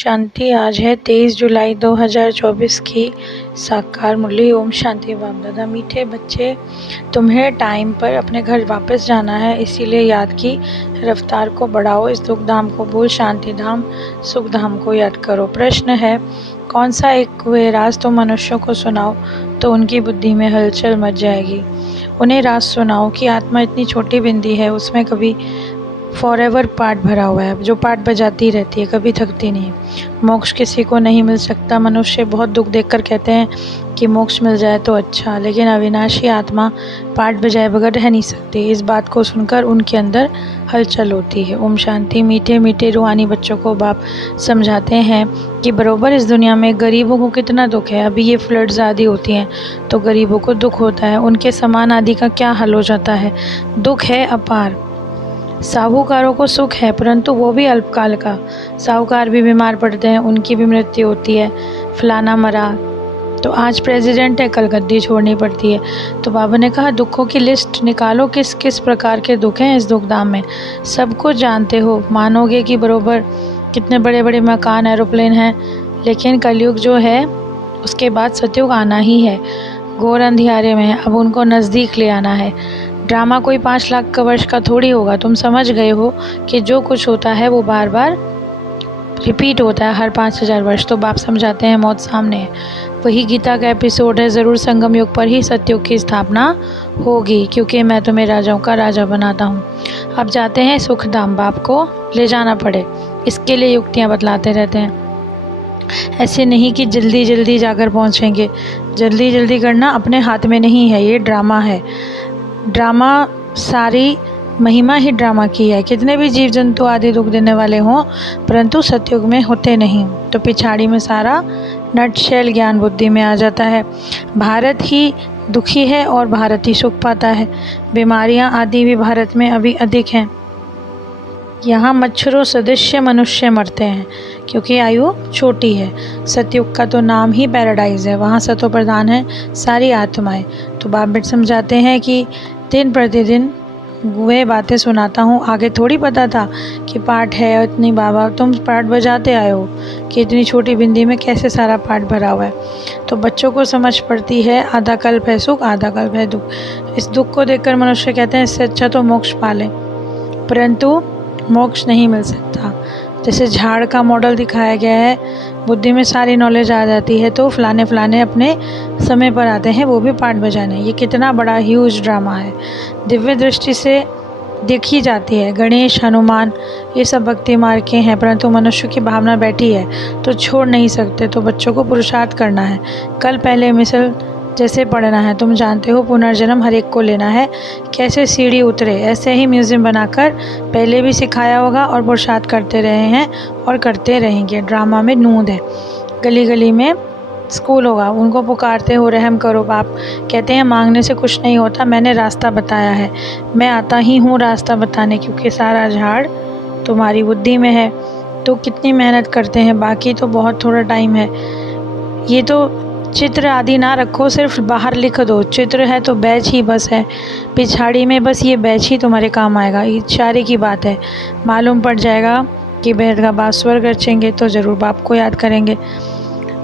शांति। आज है 23 जुलाई 2024 की साकार मुरली। ओम शांति। बाप दादा। मीठे बच्चे, तुम्हें टाइम पर अपने घर वापस जाना है, इसीलिए याद की रफ्तार को बढ़ाओ। इस दुख धाम को भूल शांति धाम सुख धाम को याद करो। प्रश्न है, कौन सा एक वे राज तुम मनुष्यों को सुनाओ तो उनकी बुद्धि में हलचल मच जाएगी। उन्हें राज सुनाओ कि आत्मा इतनी छोटी बिंदी है, उसमें कभी फॉरएवर पार्ट भरा हुआ है, जो पार्ट बजाती रहती है, कभी थकती नहीं। मोक्ष किसी को नहीं मिल सकता। मनुष्य बहुत दुख देखकर कहते हैं कि मोक्ष मिल जाए तो अच्छा, लेकिन अविनाशी आत्मा पार्ट बजाए बगैर रह नहीं सकती। इस बात को सुनकर उनके अंदर हलचल होती है। ओम शांति। मीठे मीठे रूहानी बच्चों को बाप समझाते हैं कि बरोबर इस दुनिया में गरीबों को कितना दुख है। अभी ये फ्लड्स आदि होती हैं तो गरीबों को दुख होता है, उनके सामान आदि का क्या हल हो जाता है। दुख है अपार। साहूकारों को सुख है, परंतु वो भी अल्पकाल का। साहूकार भी बीमार पड़ते हैं, उनकी भी मृत्यु होती है। फलाना मरा तो आज प्रेसिडेंट है, कल गद्दी छोड़नी पड़ती है। तो बाबा ने कहा, दुखों की लिस्ट निकालो, किस किस प्रकार के दुख हैं इस दुखधाम में। सब कुछ जानते हो, मानोगे कि बरोबर कितने बड़े बड़े मकान, एरोप्लेन हैं, लेकिन कलयुग जो है उसके बाद सतयुग आना ही है। घोर अंधियारे में अब उनको नज़दीक ले आना है। ड्रामा कोई 5 लाख का वर्ष का थोड़ी होगा। तुम समझ गए हो कि जो कुछ होता है वो बार बार रिपीट होता है हर 5000 वर्ष। तो बाप समझाते हैं, मौत सामने है। वही गीता का एपिसोड है। ज़रूर संगम युग पर ही सतयुग की स्थापना होगी, क्योंकि मैं तुम्हें राजाओं का राजा बनाता हूँ। अब जाते हैं सुखधाम। बाप को ले जाना पड़े, इसके लिए युक्तियाँ बतलाते रहते हैं। ऐसे नहीं कि जल्दी जल्दी जाकर पहुँचेंगे। जल्दी जल्दी करना अपने हाथ में नहीं है, ये ड्रामा है। ड्रामा, सारी महिमा ही ड्रामा की है। कितने भी जीव जंतु आदि दुख देने वाले हों, परंतु सतयुग में होते नहीं। तो पिछाड़ी में सारा नटशेल ज्ञान बुद्धि में आ जाता है। भारत ही दुखी है और भारत ही सुख पाता है। बीमारियां आदि भी भारत में अभी अधिक हैं। यहाँ मच्छरों सदृश्य मनुष्य मरते हैं, क्योंकि आयु छोटी है। सतयुग का तो नाम ही पैराडाइज है, वहाँ सतो प्रधान है सारी आत्माएं। तो बाप बेट समझाते हैं कि दिन प्रतिदिन वे बातें सुनाता हूँ। आगे थोड़ी पता था कि पाठ है इतनी। बाबा तुम पाठ बजाते आए हो कि इतनी छोटी बिंदी में कैसे सारा पाठ भरा हुआ है। तो बच्चों को समझ पड़ती है, आधा कल्प है सुख, आधा कल्प है दुख। इस दुख को देखकर मनुष्य कहते हैं इससे अच्छा तो मोक्ष पालें, परंतु मोक्ष नहीं मिल सकता। जैसे झाड़ का मॉडल दिखाया गया है, बुद्धि में सारी नॉलेज आ जाती है तो फलाने फलाने अपने समय पर आते हैं, वो भी पाठ बजाने। ये कितना बड़ा ह्यूज ड्रामा है, दिव्य दृष्टि से देखी जाती है। गणेश, हनुमान, ये सब भक्ति मार्ग के हैं, परंतु मनुष्य की भावना बैठी है तो छोड़ नहीं सकते। तो बच्चों को पुरुषार्थ करना है। कल पहले मिसल जैसे पढ़ना है। तुम जानते हो पुनर्जन्म हर एक को लेना है, कैसे सीढ़ी उतरे। ऐसे ही म्यूज़ियम बनाकर पहले भी सिखाया होगा और पुरुषार्थ करते रहे हैं और करते रहेंगे। ड्रामा में नूंद है। गली गली में स्कूल होगा, उनको पुकारते हो रहम करो। बाप कहते हैं मांगने से कुछ नहीं होता, मैंने रास्ता बताया है। मैं आता ही हूँ रास्ता बताने, क्योंकि सारा झाड़ तुम्हारी बुद्धि में है। तो कितनी मेहनत करते हैं, बाकी तो बहुत थोड़ा टाइम है। ये तो चित्र आदि ना रखो, सिर्फ बाहर लिख दो। चित्र है तो बैच ही बस है, पिछाड़ी में बस ये बैच ही तुम्हारे काम आएगा। इशारे की बात है। मालूम पड़ जाएगा कि बेहद का बाप स्वर्ग रचेंगे तो ज़रूर बाप को याद करेंगे।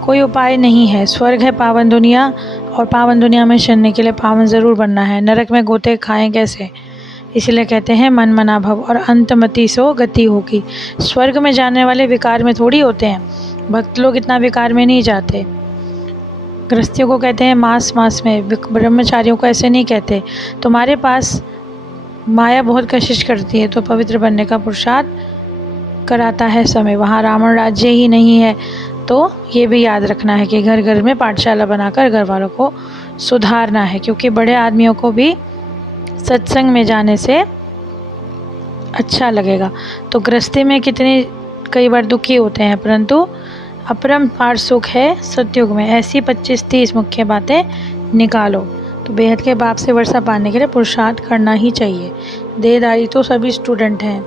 कोई उपाय नहीं है। स्वर्ग है पावन दुनिया, और पावन दुनिया में चलने के लिए पावन ज़रूर बनना है। नरक में गोते खाएं कैसे, इसलिए कहते हैं मन मना भव और अंतमति सो गति होगी। स्वर्ग में जाने वाले विकार में थोड़ी होते हैं, भक्त लोग इतना विकार में नहीं जाते। गृहस्थियों को कहते हैं मास मास में, ब्रह्मचारियों को ऐसे नहीं कहते। तुम्हारे पास माया बहुत कशिश करती है तो पवित्र बनने का पुरुषार्थ कराता है समय। वहाँ रावण राज्य ही नहीं है। तो ये भी याद रखना है कि घर घर में पाठशाला बनाकर घर वालों को सुधारना है, क्योंकि बड़े आदमियों को भी सत्संग में जाने से अच्छा लगेगा। तो गृहस्थी में कितने कई बार दुखी होते हैं, परंतु अपरंपार सुख है सतयुग में। ऐसी 25-30 मुख्य बातें निकालो। तो बेहद के बाप से वर्षा पाने के लिए पुरुषार्थ करना ही चाहिए। देहधारी तो सभी स्टूडेंट हैं।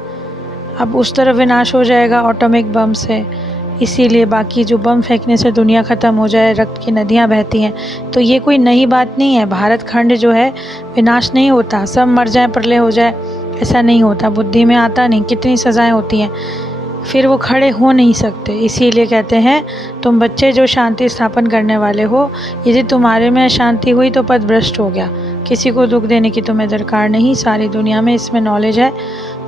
अब उस तरफ विनाश हो जाएगा एटॉमिक बम से, इसीलिए बाकी जो बम फेंकने से दुनिया ख़त्म हो जाए, रक्त की नदियाँ बहती हैं, तो ये कोई नई बात नहीं है। भारत खंड जो है विनाश नहीं होता, सब मर जाए, प्रलय हो जाए, ऐसा नहीं होता। बुद्धि में आता नहीं। कितनी सज़ाएँ होती हैं। फिर वो खड़े हो नहीं सकते। इसीलिए कहते हैं तुम बच्चे जो शांति स्थापन करने वाले हो, यदि तुम्हारे में अशांति हुई तो पद भ्रष्ट हो गया। किसी को दुख देने की तुम्हें दरकार नहीं, सारी दुनिया में इसमें नॉलेज है।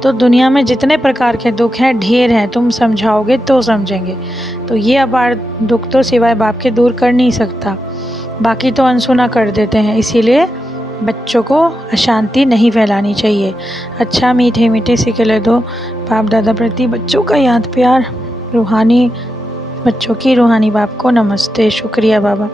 तो दुनिया में जितने प्रकार के दुख हैं ढेर हैं, तुम समझाओगे तो समझेंगे। तो ये अपार दुख तो सिवाय बाप के दूर कर नहीं सकता, बाकी तो अनसुना कर देते हैं। इसीलिए बच्चों को अशांति नहीं फैलानी चाहिए। अच्छा, मीठे मीठे सिकले दो बाप दादा प्रति बच्चों का याद प्यार। रूहानी बच्चों की रूहानी बाप को नमस्ते। शुक्रिया बाबा।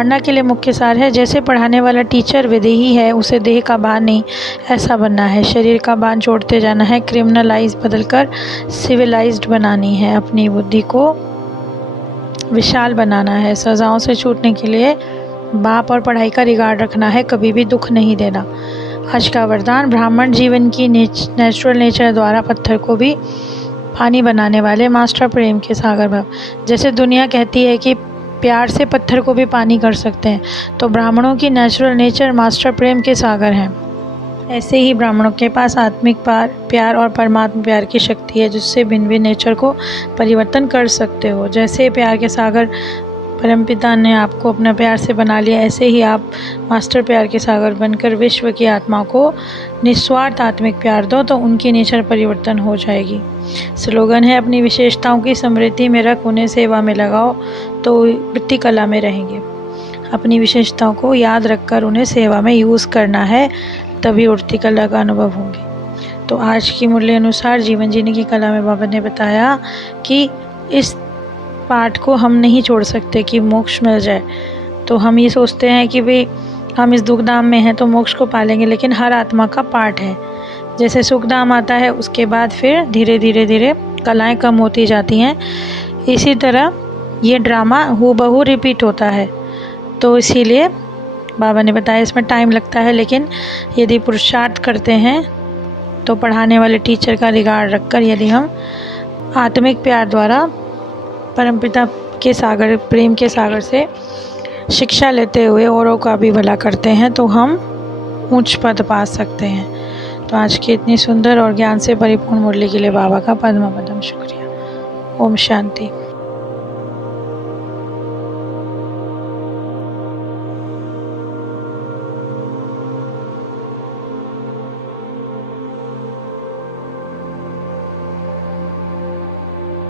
अवतारणा के लिए मुख्य सार है, जैसे पढ़ाने वाला टीचर विदेही है, उसे देह का बान नहीं ऐसा बनना है। शरीर का बान छोड़ते जाना है, क्रिमिनलाइज बदलकर सिविलाइज्ड बनानी है। अपनी बुद्धि को विशाल बनाना है। सज़ाओं से छूटने के लिए बाप और पढ़ाई का रिगार्ड रखना है, कभी भी दुख नहीं देना। आज का वरदान, ब्राह्मण जीवन की नेचुरल नेचर द्वारा पत्थर को भी पानी बनाने वाले मास्टर प्रेम के सागर भव। जैसे दुनिया कहती है कि प्यार से पत्थर को भी पानी कर सकते हैं, तो ब्राह्मणों की नेचुरल नेचर मास्टर प्रेम के सागर हैं। ऐसे ही ब्राह्मणों के पास आत्मिक प्यार और परमात्मा प्यार की शक्ति है, जिससे भिन्न भिन्न नेचर को परिवर्तन कर सकते हो। जैसे प्यार के सागर परमपिता ने आपको अपना प्यार से बना लिया, ऐसे ही आप मास्टर प्यार के सागर बनकर विश्व की आत्मा को निस्वार्थ आत्मिक प्यार दो, तो उनकी नेचर परिवर्तन हो जाएगी। स्लोगन है, अपनी विशेषताओं की स्मृति में रख, उन्हें सेवा में लगाओ तो वृत्ति कला में रहेंगे। अपनी विशेषताओं को याद रखकर उन्हें सेवा में यूज़ करना है, तभी उड़ती कला का अनुभव होंगे। तो आज की मूल्य अनुसार जीवन जीने की कला में बाबा ने बताया कि इस पाठ को हम नहीं छोड़ सकते कि मोक्ष मिल जाए। तो हम ये सोचते हैं कि भाई हम इस दुखधाम में हैं तो मोक्ष को पालेंगे, लेकिन हर आत्मा का पाठ है। जैसे सुखधाम आता है, उसके बाद फिर धीरे धीरे कलाएं कम होती जाती हैं। इसी तरह ये ड्रामा हूबहू रिपीट होता है। तो इसीलिए बाबा ने बताया इसमें टाइम लगता है, लेकिन यदि पुरुषार्थ करते हैं तो पढ़ाने वाले टीचर का रिगार्ड रखकर यदि हम आत्मिक प्यार द्वारा परमपिता के सागर प्रेम के सागर से शिक्षा लेते हुए औरों का भी भला करते हैं, तो हम ऊंच पद पा सकते हैं। तो आज की इतनी सुंदर और ज्ञान से परिपूर्ण मुरली के लिए बाबा का पद्म पदम शुक्रिया। ओम शांति।